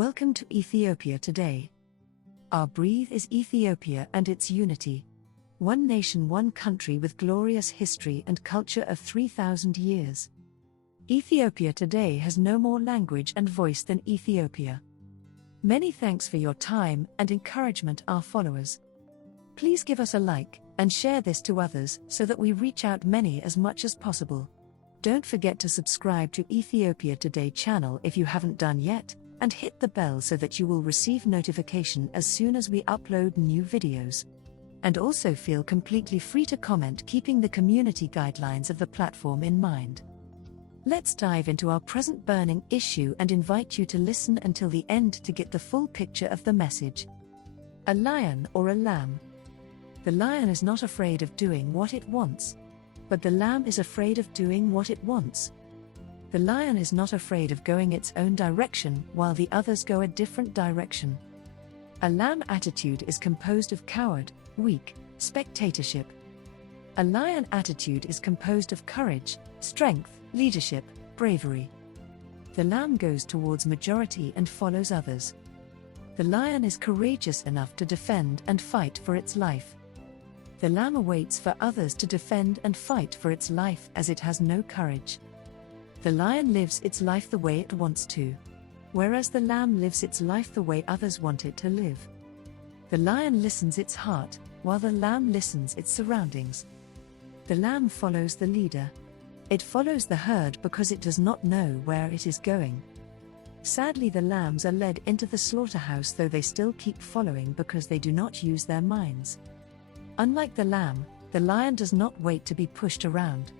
Welcome to Ethiopia today. Our breathe is Ethiopia and its unity. One nation, one country with glorious history and culture of 3,000 years. Ethiopia today has no more language and voice than Ethiopia. Many thanks for your time and encouragement, our followers. Please give us a like and share this to others so that we reach out many as much as possible. Don't forget to subscribe to Ethiopia Today channel if you haven't done yet, and hit the bell so that you will receive notification as soon as we upload new videos. And also feel completely free to comment, keeping the community guidelines of the platform in mind. Let's dive into our present burning issue and invite you to listen until the end to get the full picture of the message. A lion or a lamb? The lion is not afraid of doing what it wants, but the lamb is afraid of doing what it wants. The lion is not afraid of going its own direction while the others go a different direction. A lamb attitude is composed of coward, weak, spectatorship. A lion attitude is composed of courage, strength, leadership, bravery. The lamb goes towards majority and follows others. The lion is courageous enough to defend and fight for its life. The lamb awaits for others to defend and fight for its life as it has no courage. The lion lives its life the way it wants to, whereas the lamb lives its life the way others want it to live. The lion listens its heart, while the lamb listens its surroundings. The lamb follows the leader. It follows the herd because it does not know where it is going. Sadly, the lambs are led into the slaughterhouse, though they still keep following because they do not use their minds. Unlike the lamb, the lion does not wait to be pushed around.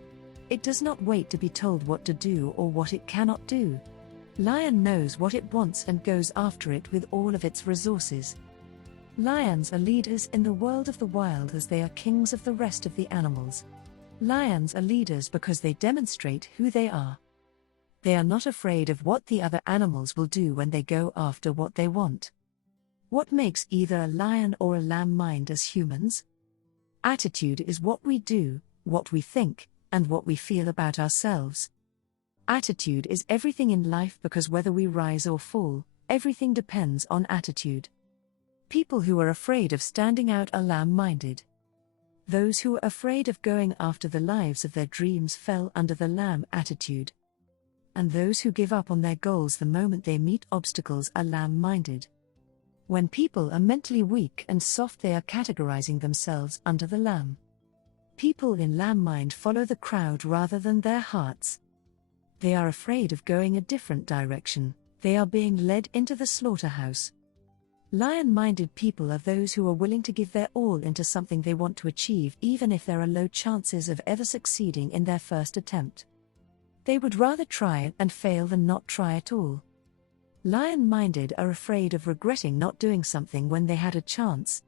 It does not wait to be told what to do or what it cannot do. Lion knows what it wants and goes after it with all of its resources. Lions are leaders in the world of the wild as they are kings of the rest of the animals. Lions are leaders because they demonstrate who they are. They are not afraid of what the other animals will do when they go after what they want. What makes either a lion or a lamb mind as humans? Attitude is what we do, what we think, and what we feel about ourselves. Attitude is everything in life because whether we rise or fall, everything depends on attitude. People who are afraid of standing out are lamb-minded. Those who are afraid of going after the lives of their dreams fell under the lamb attitude. And those who give up on their goals the moment they meet obstacles are lamb-minded. When people are mentally weak and soft, they are categorizing themselves under the lamb. People in lamb mind follow the crowd rather than their hearts. They are afraid of going a different direction, they are being led into the slaughterhouse. Lion-minded people are those who are willing to give their all into something they want to achieve, even if there are low chances of ever succeeding in their first attempt. They would rather try it and fail than not try at all. Lion-minded are afraid of regretting not doing something when they had a chance.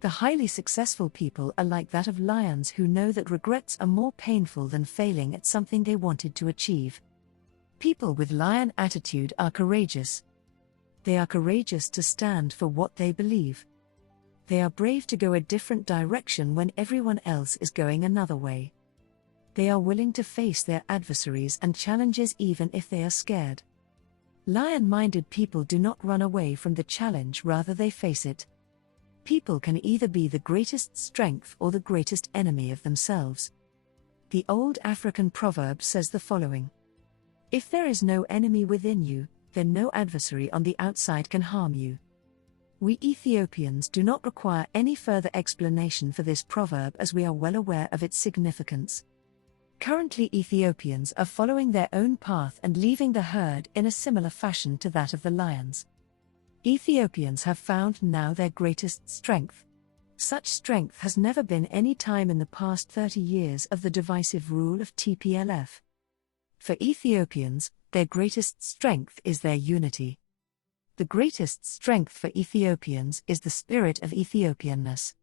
The highly successful people are like that of lions who know that regrets are more painful than failing at something they wanted to achieve. People with lion attitude are courageous. They are courageous to stand for what they believe. They are brave to go a different direction when everyone else is going another way. They are willing to face their adversaries and challenges even if they are scared. Lion-minded people do not run away from the challenge, rather they face it. People can either be the greatest strength or the greatest enemy of themselves. The old African proverb says the following: if there is no enemy within you, then no adversary on the outside can harm you. We Ethiopians do not require any further explanation for this proverb as we are well aware of its significance. Currently, Ethiopians are following their own path and leaving the herd in a similar fashion to that of the lions. Ethiopians have found now their greatest strength. Such strength has never been any time in the past 30 years of the divisive rule of TPLF. For Ethiopians, their greatest strength is their unity. The greatest strength for Ethiopians is the spirit of Ethiopianness.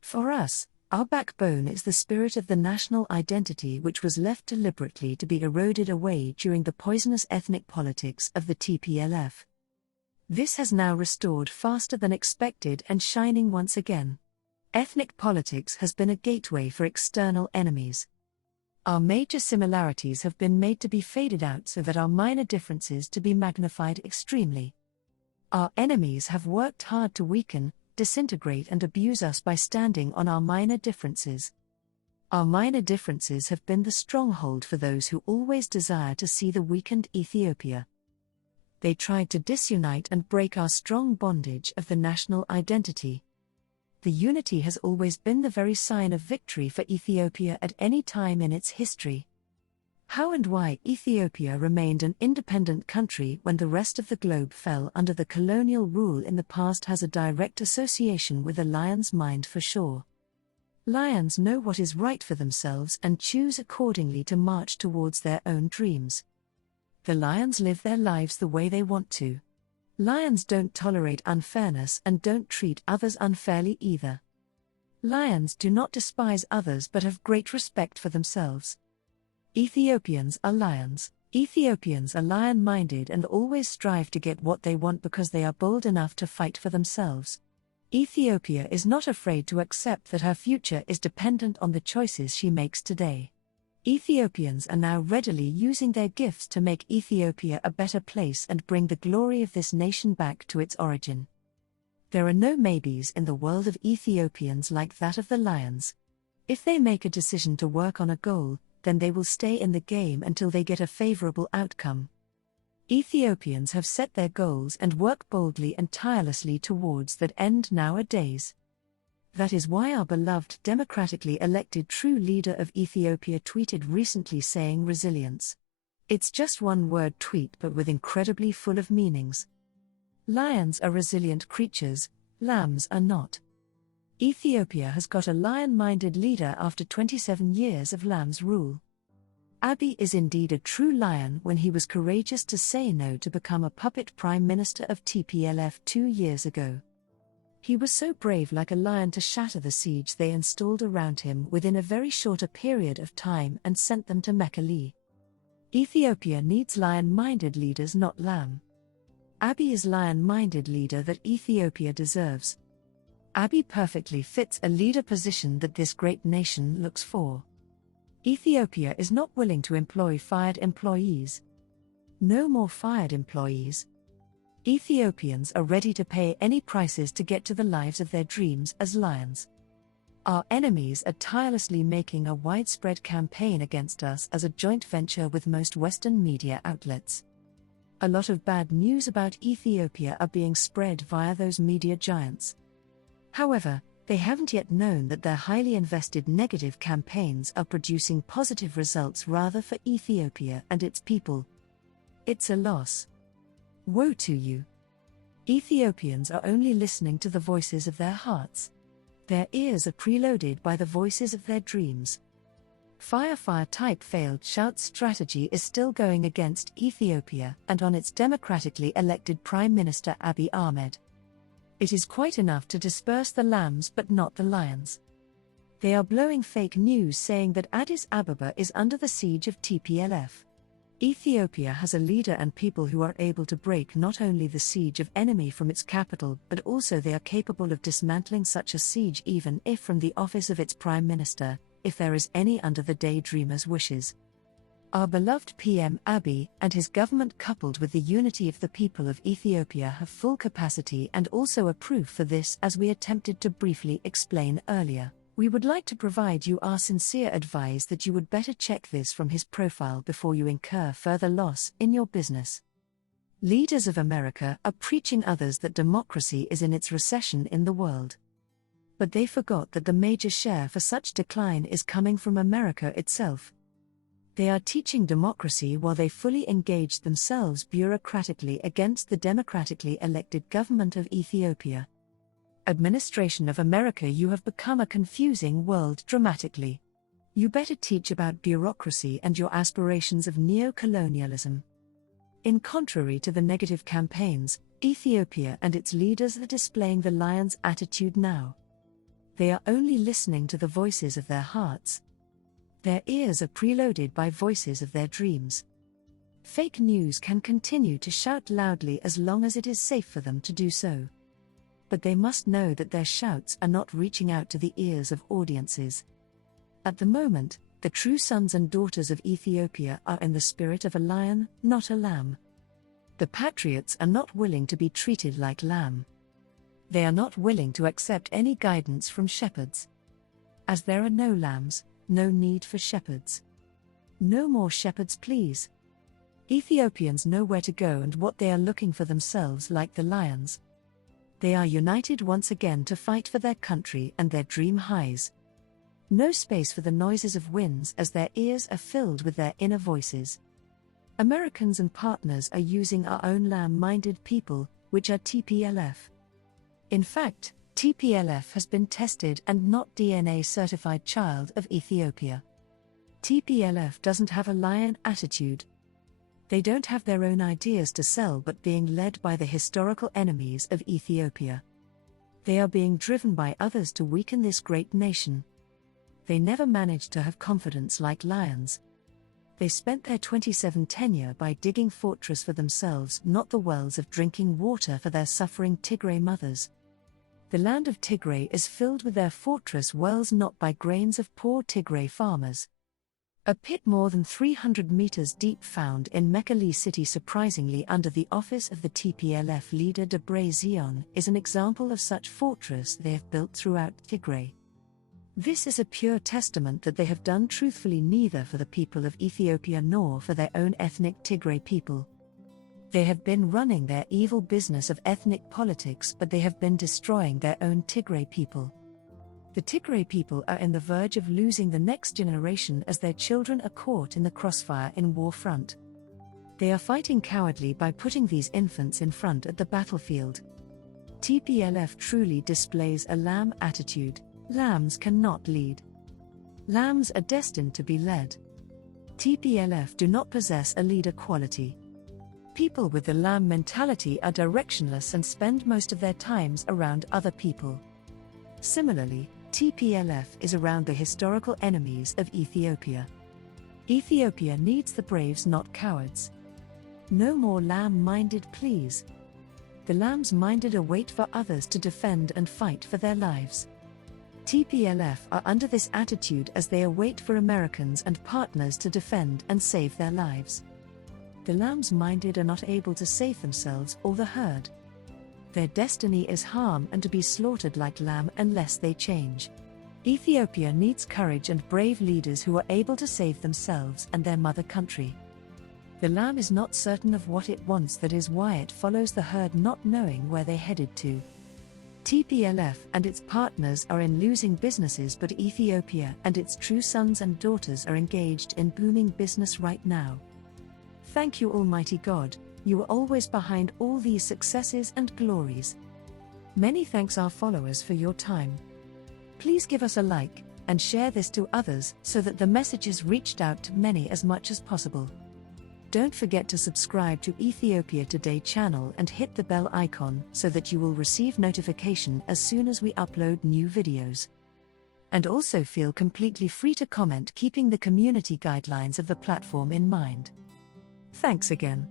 For us, our backbone is the spirit of the national identity, which was left deliberately to be eroded away during the poisonous ethnic politics of the TPLF. This has now restored faster than expected and shining once again. Ethnic politics has been a gateway for external enemies. Our major similarities have been made to be faded out so that our minor differences to be magnified extremely. Our enemies have worked hard to weaken, disintegrate and abuse us by standing on our minor differences. Our minor differences have been the stronghold for those who always desire to see the weakened Ethiopia. They tried to disunite and break our strong bondage of the national identity. The unity has always been the very sign of victory for Ethiopia at any time in its history. How and why Ethiopia remained an independent country when the rest of the globe fell under the colonial rule in the past has a direct association with a lion's mind for sure. Lions know what is right for themselves and choose accordingly to march towards their own dreams. The lions live their lives the way they want to. Lions don't tolerate unfairness and don't treat others unfairly either. Lions do not despise others but have great respect for themselves. Ethiopians are lions. Ethiopians are lion-minded and always strive to get what they want because they are bold enough to fight for themselves. Ethiopia is not afraid to accept that her future is dependent on the choices she makes today. Ethiopians are now readily using their gifts to make Ethiopia a better place and bring the glory of this nation back to its origin. There are no maybes in the world of Ethiopians like that of the lions. If they make a decision to work on a goal, then they will stay in the game until they get a favorable outcome. Ethiopians have set their goals and work boldly and tirelessly towards that end nowadays. That is why our beloved democratically elected true leader of Ethiopia tweeted recently saying resilience. It's just one word tweet but with incredibly full of meanings. Lions are resilient creatures, lambs are not. Ethiopia has got a lion-minded leader after 27 years of lamb's rule. Abiy is indeed a true lion when he was courageous to say no to become a puppet prime minister of TPLF 2 years ago. He was so brave like a lion to shatter the siege they installed around him within a very shorter period of time and sent them to Mekelle. Ethiopia needs lion-minded leaders, not lamb. Abiy is lion-minded leader that Ethiopia deserves. Abiy perfectly fits a leader position that this great nation looks for. Ethiopia is not willing to employ fired employees. No more fired employees. Ethiopians are ready to pay any prices to get to the lives of their dreams as lions. Our enemies are tirelessly making a widespread campaign against us as a joint venture with most Western media outlets. A lot of bad news about Ethiopia are being spread via those media giants. However, they haven't yet known that their highly invested negative campaigns are producing positive results rather for Ethiopia and its people. It's a loss. Woe to you! Ethiopians are only listening to the voices of their hearts. Their ears are preloaded by the voices of their dreams. Fire type failed shout strategy is still going against Ethiopia and on its democratically elected Prime Minister Abiy Ahmed. It is quite enough to disperse the lambs but not the lions. They are blowing fake news saying that Addis Ababa is under the siege of TPLF. Ethiopia has a leader and people who are able to break not only the siege of enemy from its capital but also they are capable of dismantling such a siege even if from the office of its prime minister, if there is any under the daydreamer's wishes. Our beloved PM Abiy and his government coupled with the unity of the people of Ethiopia have full capacity and also a proof for this as we attempted to briefly explain earlier. We would like to provide you our sincere advice that you would better check this from his profile before you incur further loss in your business. Leaders of America are preaching others that democracy is in its recession in the world. But they forgot that the major share for such decline is coming from America itself. They are teaching democracy while they fully engage themselves bureaucratically against the democratically elected government of Ethiopia. Administration of America, you have become a confusing world dramatically. You better teach about bureaucracy and your aspirations of neo-colonialism. In contrary to the negative campaigns, Ethiopia and its leaders are displaying the lion's attitude now. They are only listening to the voices of their hearts. Their ears are preloaded by voices of their dreams. Fake news can continue to shout loudly as long as it is safe for them to do so. But they must know that their shouts are not reaching out to the ears of audiences. At the moment, the true sons and daughters of Ethiopia are in the spirit of a lion, not a lamb. The patriots are not willing to be treated like lamb. They are not willing to accept any guidance from shepherds. As there are no lambs, no need for shepherds. No more shepherds, please. Ethiopians know where to go and what they are looking for themselves like the lions. They are united once again to fight for their country and their dream highs. No space for the noises of winds as their ears are filled with their inner voices. Americans and partners are using our own lamb-minded people, which are TPLF. In fact, TPLF has been tested and not DNA certified child of Ethiopia. TPLF doesn't have a lion attitude. They don't have their own ideas to sell but being led by the historical enemies of Ethiopia. They are being driven by others to weaken this great nation. They never managed to have confidence like lions. They spent their 27 tenure by digging fortress for themselves, not the wells of drinking water for their suffering Tigray mothers. The land of Tigray is filled with their fortress wells, not by grains of poor Tigray farmers. A pit more than 300 meters deep found in Mekelle city, surprisingly under the office of the TPLF leader Debretsion, is an example of such fortress they have built throughout Tigray. This is a pure testament that they have done truthfully neither for the people of Ethiopia nor for their own ethnic Tigray people. They have been running their evil business of ethnic politics, but they have been destroying their own Tigray people. The Tigray people are in the verge of losing the next generation as their children are caught in the crossfire in war front. They are fighting cowardly by putting these infants in front at the battlefield. TPLF truly displays a lamb attitude. Lambs cannot lead. Lambs are destined to be led. TPLF do not possess a leader quality. People with the lamb mentality are directionless and spend most of their times around other people. Similarly, TPLF is around the historical enemies of Ethiopia. Ethiopia needs the braves, not cowards. No more lamb-minded, please. The lambs-minded await for others to defend and fight for their lives. TPLF are under this attitude as they await for Americans and partners to defend and save their lives. The lambs-minded are not able to save themselves or the herd. Their destiny is harm and to be slaughtered like lamb unless they change. Ethiopia needs courage and brave leaders who are able to save themselves and their mother country. The lamb is not certain of what it wants, that is why it follows the herd, not knowing where they headed to. TPLF and its partners are in losing businesses, but Ethiopia and its true sons and daughters are engaged in booming business right now. Thank you, Almighty God. You are always behind all these successes and glories. Many thanks our followers for your time. Please give us a like and share this to others so that the message is reached out to many as much as possible. Don't forget to subscribe to Ethiopia Today channel and hit the bell icon so that you will receive notification as soon as we upload new videos. And also feel completely free to comment, keeping the community guidelines of the platform in mind. Thanks again.